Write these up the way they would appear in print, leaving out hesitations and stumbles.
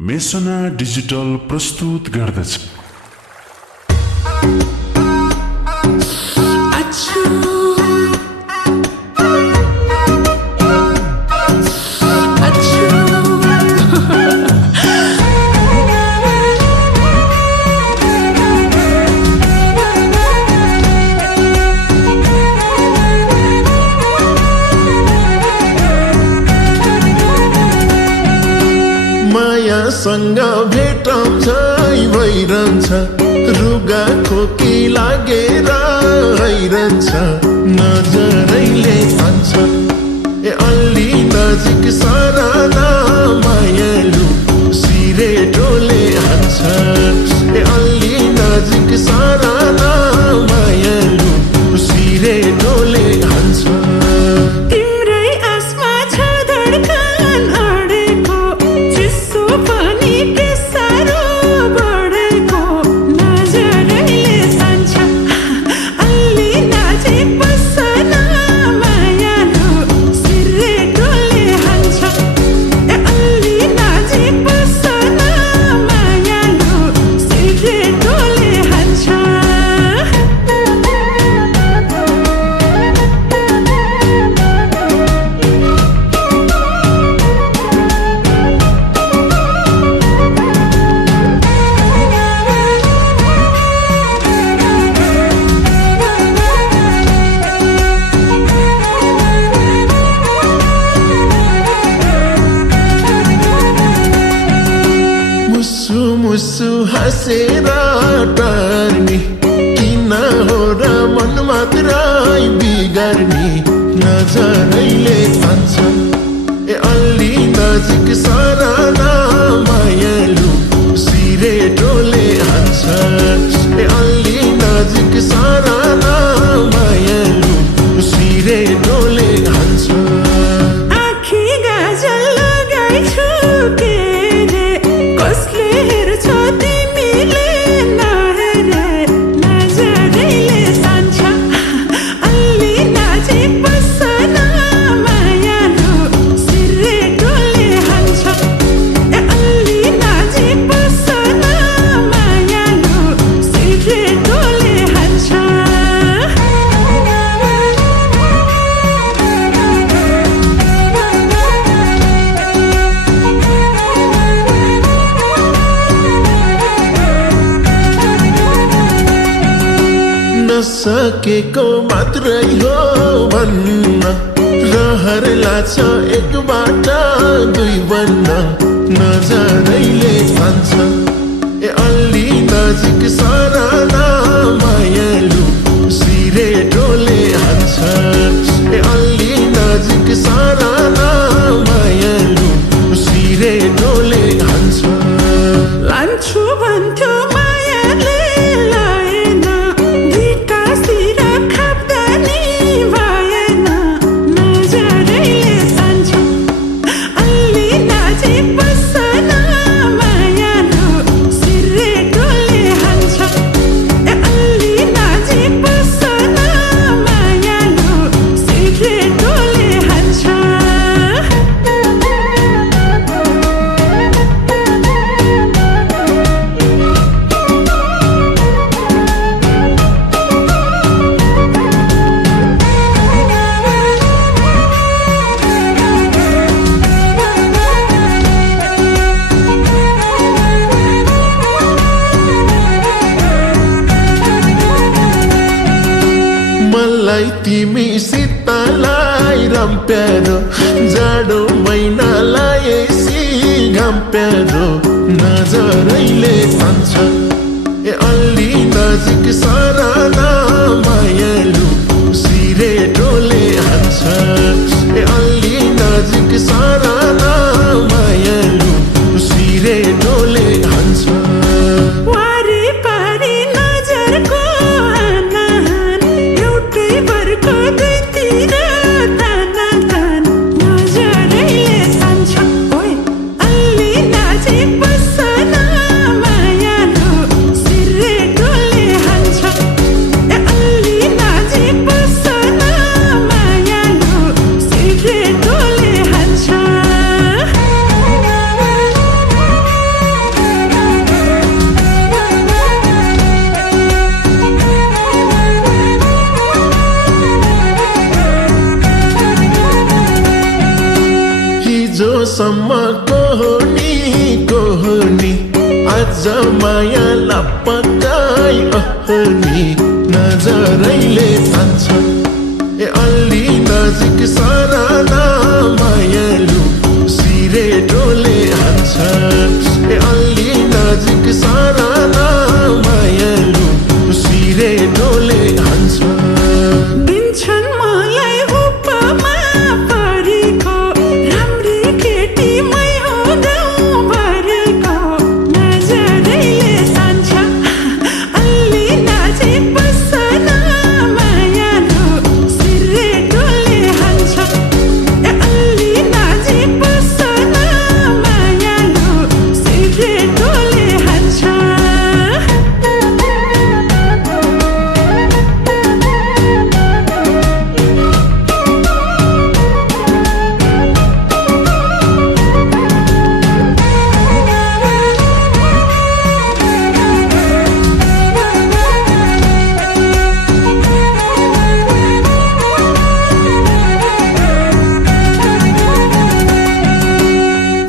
मेसना digital प्रस्तुत गर्दछ। मायासँग भेटाउँछ भइरहन्छ, रुगा खोकी लागेर आइरहन्छ, नजरैले भन्छ ए अलि नजिक सराना मायालु सिरे डोले हान्छ, ए अलि नजिक सराना मायालु सिरे डोले हान्छ। मुसु हाँसेर टार्ने किन हो र मन मात्रै बिगार्ने, नजरैले भन्छ ए अलि नजिक सराना मायालु सिरे डोले हान्छ, ए अलि नजिक सराना मायालु सिरे डोले हान्छ। सकेको मात्रै हो भन्न, रहर लाग्छ एकबाट दुई बन्न, नजरैले भन्छ ए अलि नजिक सराना मायालु सिरे डोले हान्छ, ए अलि नजिक सराना मायालु सिरे डोले हान्छ। लान्छु भन्थ्यो मायाले लाएन, मलाई तिमीसितलाई रम प्यारो, जाडो महिनालाई एसी घाम प्यारो, नजरैले भन्छ ए अलि नजिक सराना मायालु सिरे डोले हान्छ, ए अलि नजिक सराना मायालु सिरे डोले हान्छ। माझ माया लपकाई अहनी नजरैले तान्छ ए अलि नजिक सराना मायालु सिरे डोले हान्छ ए अलि नजिक सराना मायालु सिरे डोले हान्छ दिन्छन् मलाई उपमा परेको राम्री केटी मै हो गाउँभरिको नजरैले तान्छ अलि नजिक बस्न मायालु सिरे डोले हान्छ ए अलि नजिक बस्न मायालु सिरे डोले हान्छ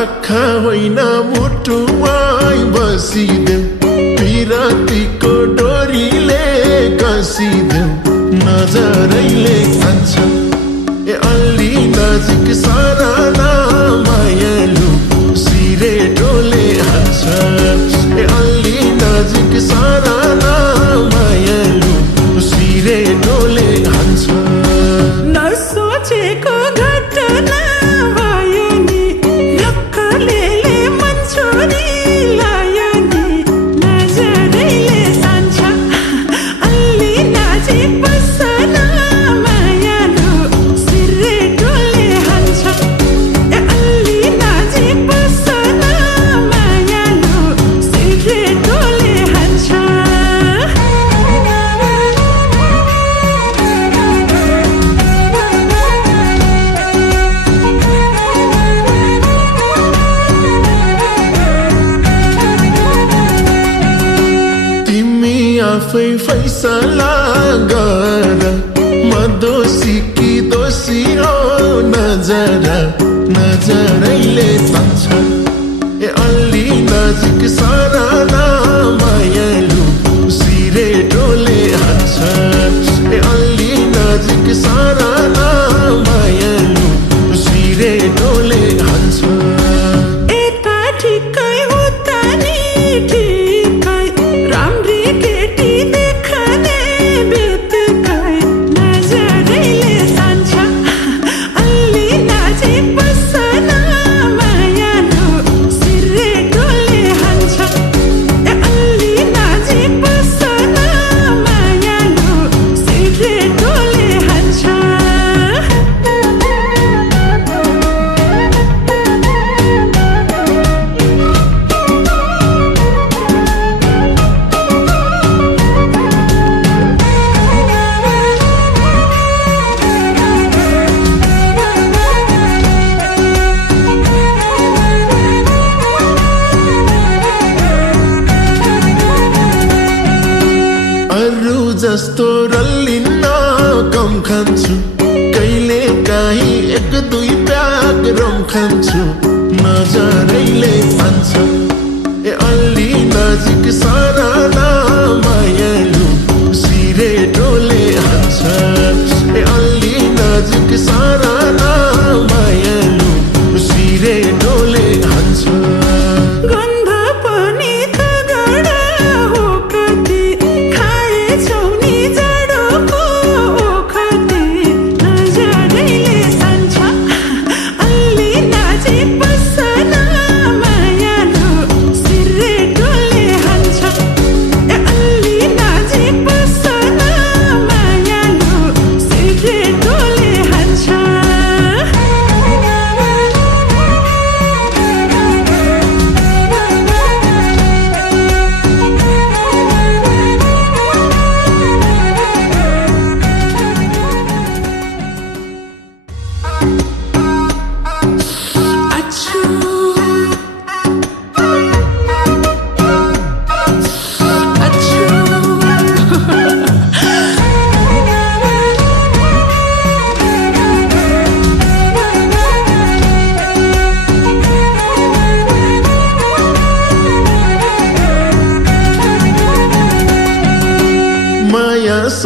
आँखा होइन मुटुमै बसिदेऊ पिरातीको डोरीले कसिदेऊ नजरैले खान्छ ए अलि नजिक सराना मायालु सिरे डोले हान्छ ए अलि नजिक सराना मायालु सिरे डोले हान्छ नसोचेको घटना भयो नि नक्कलेले मन छोडिलायो नि नजरैले तान्छ अलि नजिक बस्न मायालु सिरे डोले हान्छ ए अलि नजिक बस्न मायालु सिरे डोले हान्छ तिमी आफै फैसला गर म दोषी कि दोषी हो नजरैले तान्छ ए अलि नजिक सराना मायालु सिरे डोले हान्छ ए अलि नजिक सराना मायालु सिरे डोले हान्छ यता ठिकै उता नि ठिकै राम्री केटी देख्ने बित्तिकै नजरैले तान्छ अलि नजिक बस्न मायालु सिरे डोले हान्छ ए अलि नजिक बस्न मायालु सिरे डोले हान्छ अरू जस्तो रल्लिन्न कम खान्छु कहिले काहीँ एक दुई प्याक रम खान्छु नजरैले तान्छ ए अलि नजिक सराना मायालु सिरे डोले हान्छ ए अलि नजिक सराना मायालु सिरे डोले हान्छ गन्ध पनि तगडा हो कति खाएछौ नि जाडोको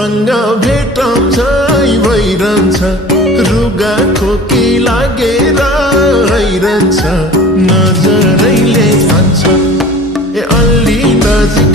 मसँग भेटाउँछ भइरहन्छ रुगा खोकी लागेर आइरहन्छ नजरैले भन्छ ए अलि नजिक